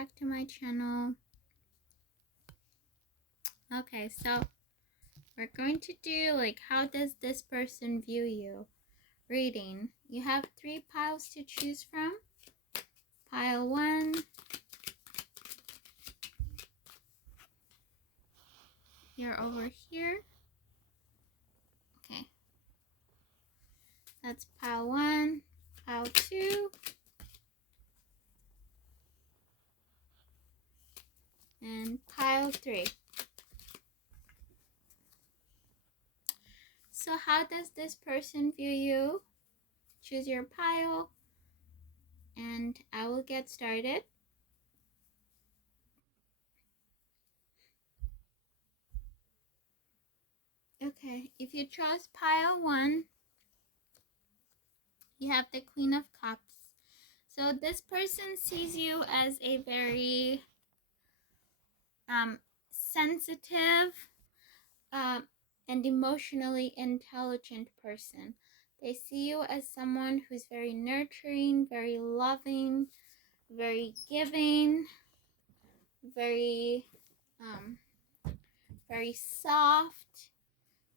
back to my channel. Okay, so we're going to do like, how does this person view you? Reading. You have 3 piles to choose from. Pile 1, you're over here. Okay, that's pile 1, pile 2, and pile 3. So how does this person view you? Choose your pile, and I will get started. Okay, if you chose pile 1, you have the Queen of Cups. So this person sees you as a very sensitive and emotionally intelligent person. They see you as someone who's very nurturing, very loving, very giving, very very soft,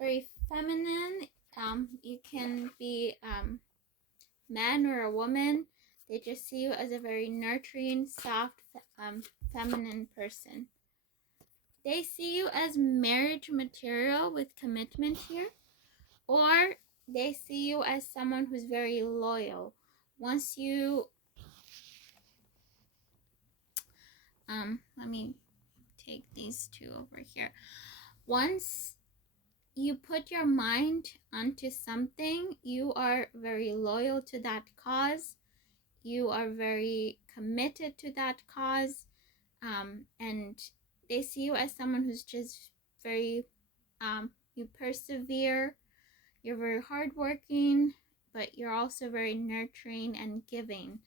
very feminine. You can be man or a woman. They just see you as a very nurturing, soft, feminine person. They see you as marriage material with commitment here, or they see you as someone who's very loyal. Once you, let me take these 2 over here. Once you put your mind onto something, you are very loyal to that cause. You are very committed to that cause, and they see you as someone who's just very, you persevere, you're very hardworking, but you're also very nurturing and giving.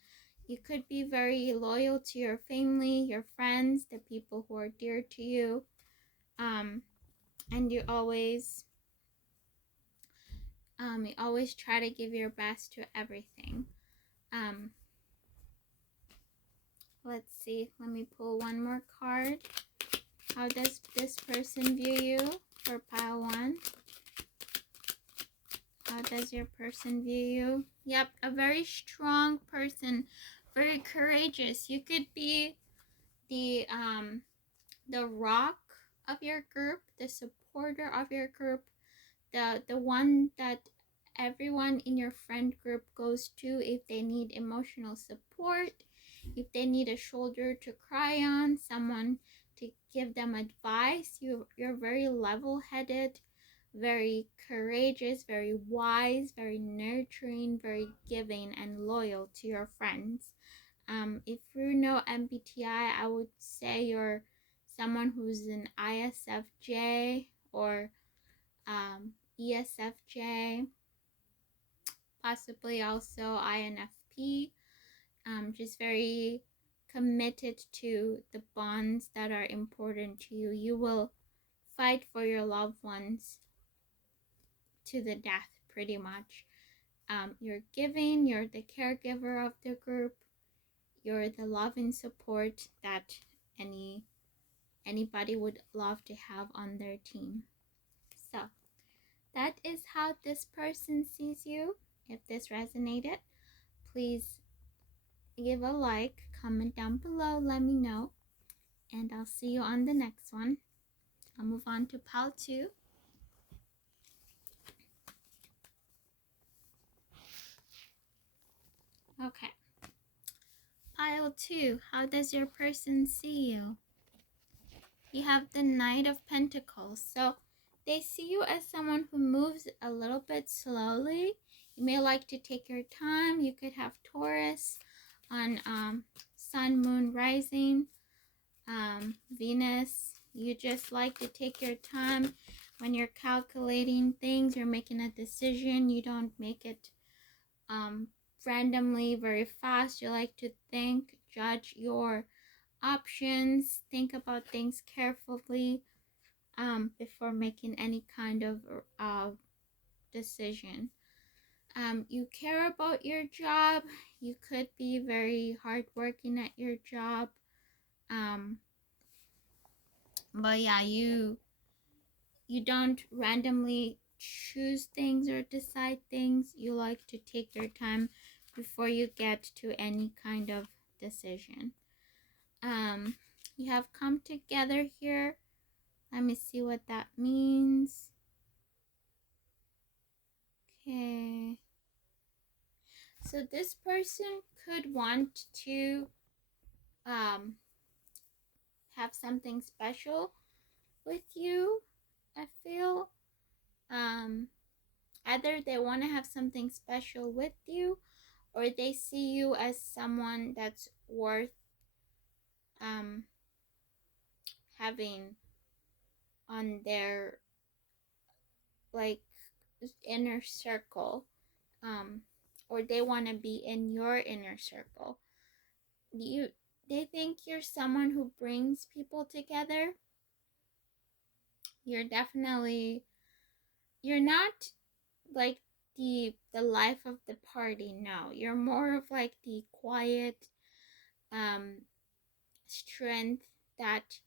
You could be very loyal to your family, your friends, the people who are dear to you, and you always try to give your best to everything. Let's see, let me pull one more card. How does this person view you for pile 1? How does your person view you? Yep, a very strong person, very courageous. You could be the rock of your group, the supporter of your group, the one that everyone in your friend group goes to if they need emotional support, if they need a shoulder to cry on, someone to give them advice. You're very level-headed, very courageous, very wise, very nurturing, very giving, and loyal to your friends. If you know MBTI, I would say you're someone who's an ISFJ or ESFJ, possibly also INFP. Just very committed to the bonds that are important to you. You will fight for your loved ones to the death, pretty much. You're giving, you're the caregiver of the group, you're the love and support that anybody would love to have on their team. So that is how this person sees you. If this resonated, please give a like, comment down below, let me know, and I'll see you on the next one. I'll move on to pile 2. Okay. Pile 2, how does your person see you? You have the Knight of Pentacles. So they see you as someone who moves a little bit slowly. You may like to take your time. You could have Taurus on Sun, Moon, Rising, Venus. You just like to take your time when you're calculating things, you're making a decision. You don't make it randomly very fast. You like to think, judge your options, think about things carefully before making any kind of decision. You care about your job. You could be very hardworking at your job. um but yeah, you don't randomly choose things or decide things. You like to take your time before you get to any kind of decision. um you have come together here. Let me see what that means. Okay, so this person could want to um have something special with you, I feel. um Either they want to have something special with you, or they see you as someone that's worth um having on their, like, inner circle, um or they want to be in your inner circle. You They think you're someone who brings people together. You're definitely, you're not like the life of the party. No, you're more of like the quiet um strength that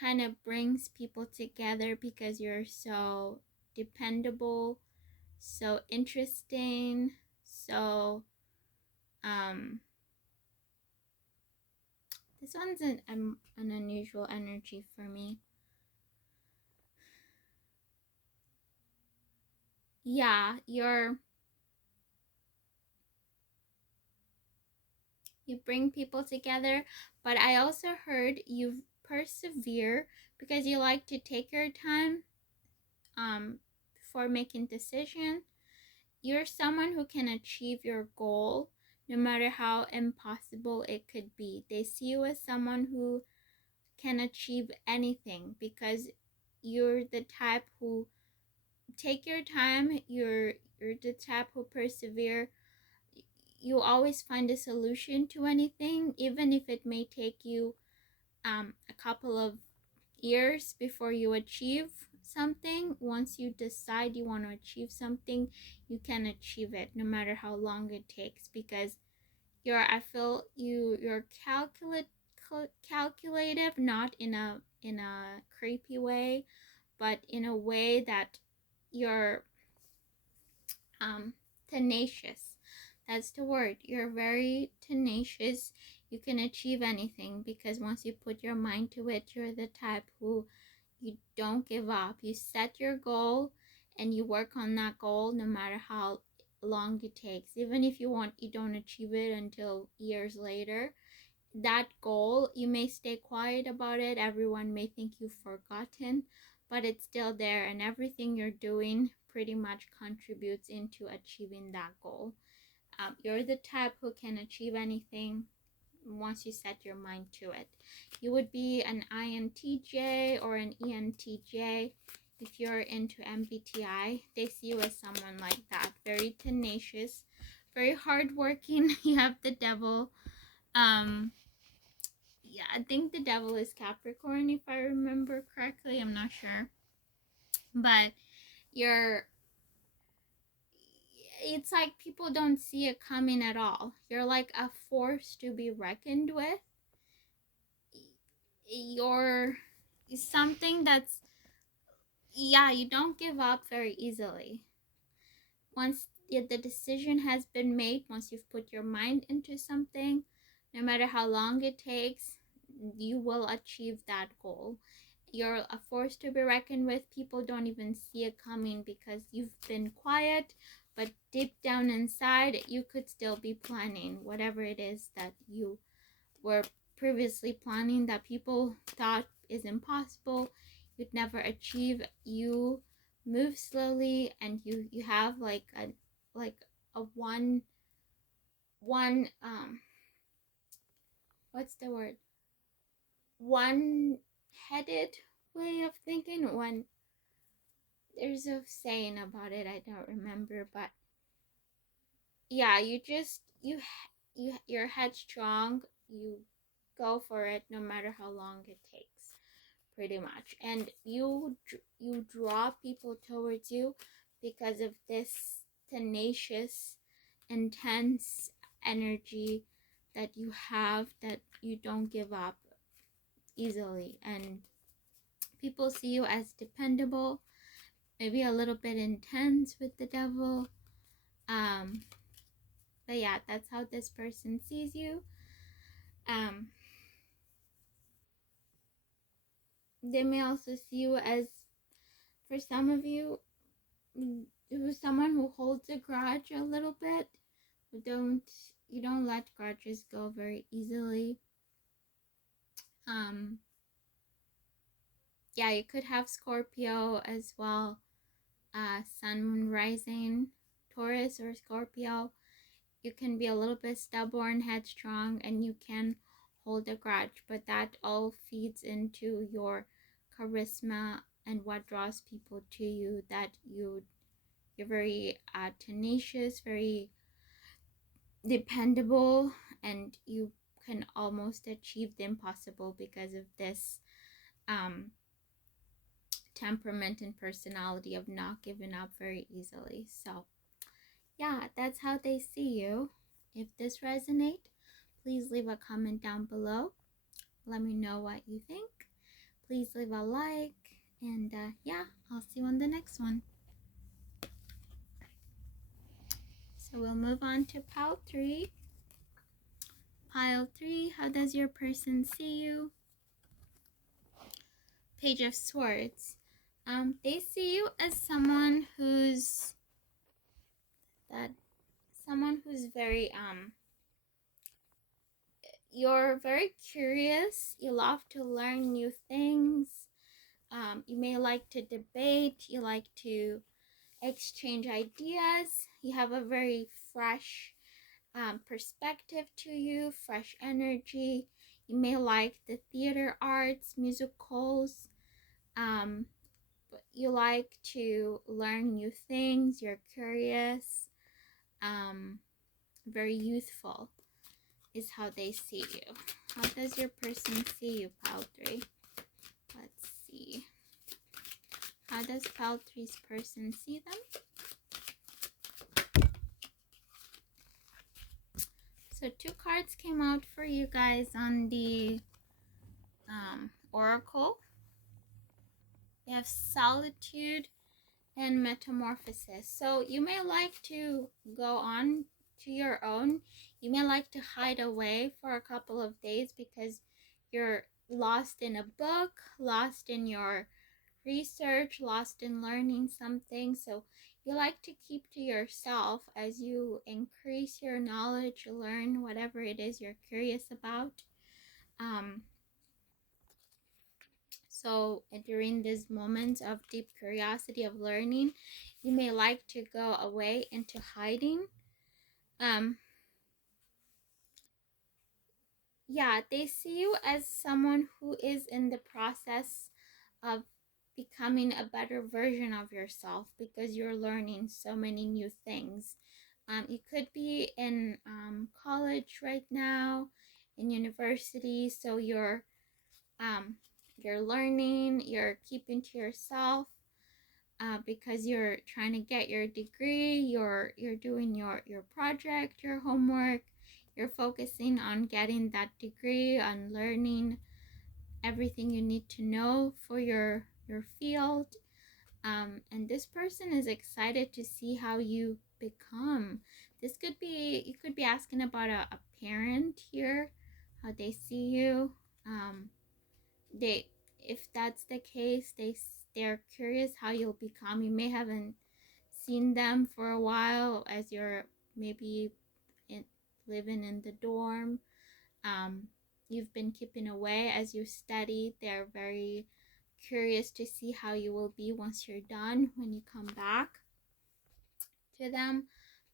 kind of brings people together because you're so dependable, so interesting, so um this one's an unusual energy for me. Yeah, you bring people together, but I also heard you persevere because you like to take your time before making decision. You're someone who can achieve your goal no matter how impossible it could be. They see you as someone who can achieve anything because you're the type who take your time, you're the type who persevere. You always find a solution to anything, even if it may take you a couple of years before you achieve something. Once you decide you want to achieve something, you can achieve it no matter how long it takes, because I feel you're calculative, not in a creepy way, but in a way that you're um tenacious. That's the word. You're very tenacious. You can achieve anything because once you put your mind to it, you're the type who, you don't give up. You set your goal and you work on that goal no matter how long it takes. Even if you don't achieve it until years later, that goal, you may stay quiet about it. Everyone may think you've forgotten, but it's still there, and everything you're doing pretty much contributes into achieving that goal. You're the type who can achieve anything once you set your mind to it. You would be an INTJ or an ENTJ if you're into MBTI. They see you as someone like that, very tenacious, very hardworking. You have the devil. Um, yeah, I think the devil is Capricorn if I remember correctly. I'm not sure, but you're. It's like people don't see it coming at all. You're like a force to be reckoned with. You're something that's, yeah, you don't give up very easily. Once the decision has been made, once you've put your mind into something, no matter how long it takes, you will achieve that goal. You're a force to be reckoned with. People don't even see it coming because you've been quiet, but deep down inside, you could still be planning whatever it is that you were previously planning that people thought is impossible, you'd never achieve. You move slowly, and you have like a one what's the word, one headed way of thinking. One, there's a saying about it, I don't remember, but yeah, you just you're headstrong. You go for it no matter how long it takes, pretty much. And you draw people towards you because of this tenacious, intense energy that you have, that you don't give up. easily, and people see you as dependable, maybe a little bit intense with the devil. But yeah, that's how this person sees you. um they may also see you as, for some of you, who's someone who holds a grudge a little bit. Who don't You don't let grudges go very easily. um yeah, you could have Scorpio as well, sun, moon, rising, Taurus or Scorpio. You can be a little bit stubborn, headstrong, and you can hold a grudge, but that all feeds into your charisma and what draws people to you. That you're very tenacious, very dependable, and you can almost achieve the impossible because of this um, temperament and personality of not giving up very easily. So yeah, that's how they see you. If this resonates, please leave a comment down below. Let me know what you think. Please leave a like, and yeah, I'll see you on the next one. So we'll move on to pile 3. Pile 3, how does your person see you? Page of Swords. They see you as someone who's very you're very curious. You love to learn new things. You may like to debate. You like to exchange ideas. You have a very fresh perspective to you, fresh energy. You may like the theater arts, musicals. You like to learn new things. You're curious. Very youthful is how they see you. How does your person see you, pile 3? Let's see. How does pile 3's person see them? So 2 cards came out for you guys on the Oracle. We have Solitude and Metamorphosis. So you may like to go on to your own. You may like to hide away for a couple of days because you're lost in a book, lost in your research, lost in learning something. So you like to keep to yourself as you increase your knowledge, learn whatever it is you're curious about. So during these moments of deep curiosity of learning, you may like to go away into hiding. Yeah, they see you as someone who is in the process of becoming a better version of yourself because you're learning so many new things. You could be in college right now, in university, so you're learning, you're keeping to yourself because you're trying to get your degree, you're doing your project, your homework, you're focusing on getting that degree, on learning everything you need to know for your field. And this person is excited to see how you become. This could be, you could be asking about a parent here, how they see you. They, if that's the case, they're curious how you'll become. You may haven't seen them for a while as you're maybe living in the dorm. You've been keeping away as you study. They're very curious to see how you will be once you're done, when you come back to them.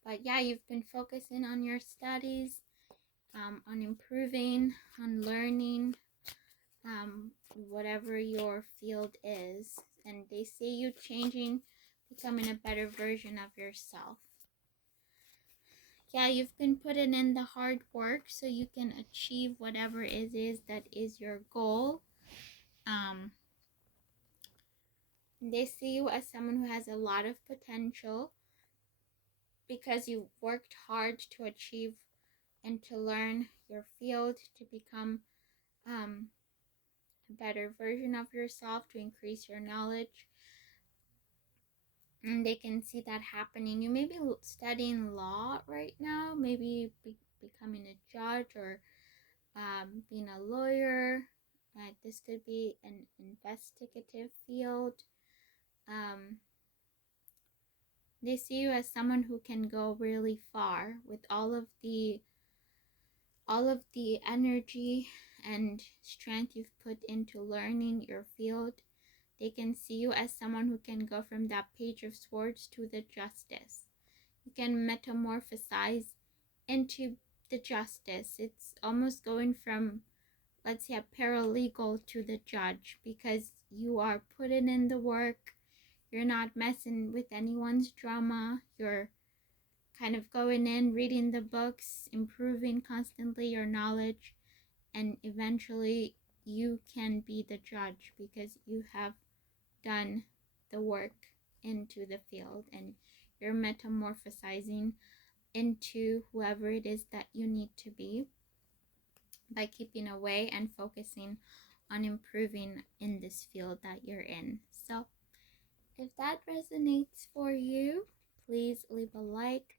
But yeah, you've been focusing on your studies, on improving, on learning, whatever your field is. And they see you changing, becoming a better version of yourself. Yeah, you've been putting in the hard work so you can achieve whatever it is that is your goal. They see you as someone who has a lot of potential because you worked hard to achieve and to learn your field, to become a better version of yourself, to increase your knowledge. And they can see that happening. You may be studying law right now, maybe becoming a judge, or being a lawyer. This could be an investigative field. They see you as someone who can go really far with all of the energy and strength you've put into learning your field. They can see you as someone who can go from that page of swords to the justice. You can metamorphosize into the justice. It's almost going from, let's say, a paralegal to the judge, because you are putting in the work. You're not messing with anyone's drama. You're kind of going in, reading the books, improving constantly your knowledge, and eventually you can be the judge because you have done the work into the field, and you're metamorphosizing into whoever it is that you need to be by keeping away and focusing on improving in this field that you're in. So if that resonates for you, please leave a like,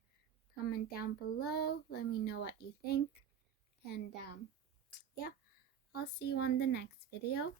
comment down below, let me know what you think, and yeah, I'll see you on the next video.